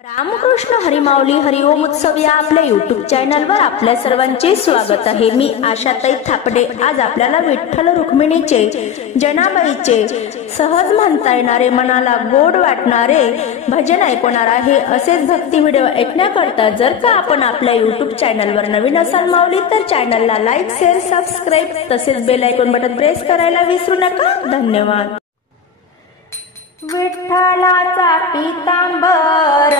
रामकृष्ण हरिमाऊली हरिओम उत्सव या आपल्या यूट्यूब चॅनलवर आपल्या सर्वांचे स्वागत आहे। मी आशाताई थापडे आज आपल्याला विठ्ठल रुक्मिणीचे जनाबाईचे सहज म्हणता येणारे मनाला गोड वाटणारे भजन ऐकवणार आहे। असेच भक्ती व्हिडिओ ऐकण्याकरता जर का आपण आपल्या यूट्यूब चॅनलवर नवीन असाल माऊली तर चॅनलला लाईक शेअर सबस्क्राईब तसेच बेल आयकॉन बटन प्रेस करायला विसरू नका। धन्यवाद। विठ्ठलाचा पीतांबर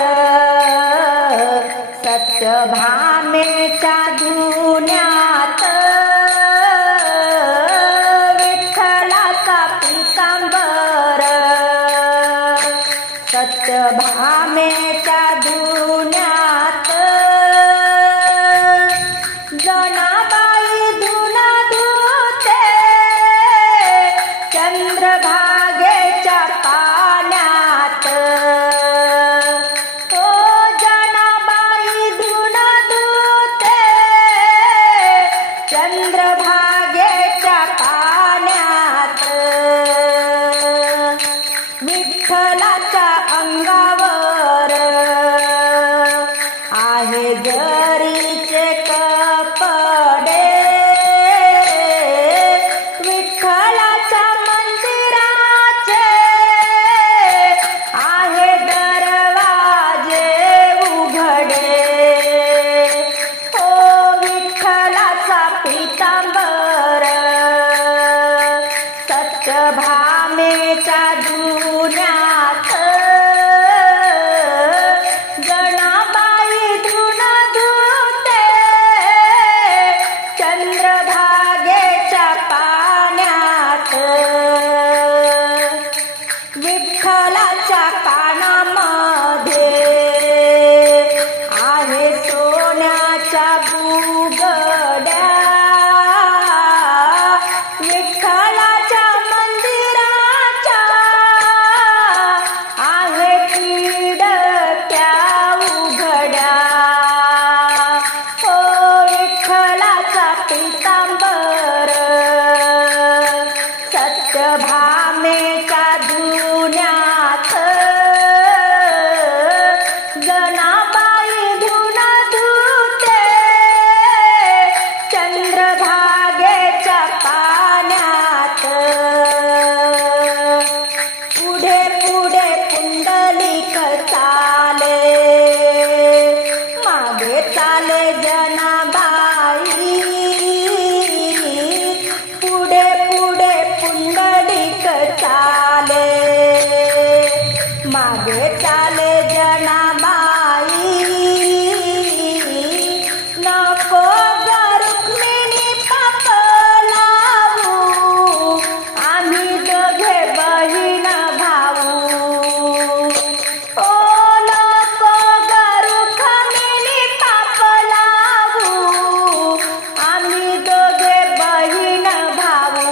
सत्यभामेच्या धुण्यात, विठ्ठलाचा पीतांबर सत्यभामेच्या धुण्यात, जनाबाई धुना धुते चंद्रभागेच्या पाण्यात, ओ जनाबाई धुना धुते चंद्रभागेच्या पाण्यात, विठ्ठलाच्या अंगावर आहे जरीचे कपडे, विठ्ठलाच्या मंदिराचे आहे दरवाजे उघडे, ओ विठ्ठलाचा पीतांबर सत्यभामेच्या धुण्यात, जनाबाई धुना धुते चंद्रभागेच्या पाण्यात, विठ्ठलाच्या कानामध्ये आहे सोन्याच्या बुगड्या, विठ्ठलाच्या मंदिराच्या आहे खिडक्या उघड्या, ओ विठ्ठलाचा पीतांबर सत्यभामेच्या धुण्यात, जनाबाई धुना धुते चंद्रभागेच्या पाण्यात, पुढे पुढे पुंडलिक चाले मागे चाले जनाबाई, पुढे पुढे पुंडलिक चाले मागे चाले जनाबाई, नको ग रुक्मिणी पाप लावू आम्ही दोघे बहीण भाऊ, ओ नको ग रुक्मिणी पाप लावू आम्ही दोघे बहीण भाऊ,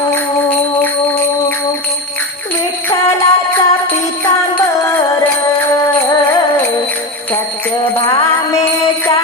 विठ्ठलाचा पीतांबर सत्यभामेच्या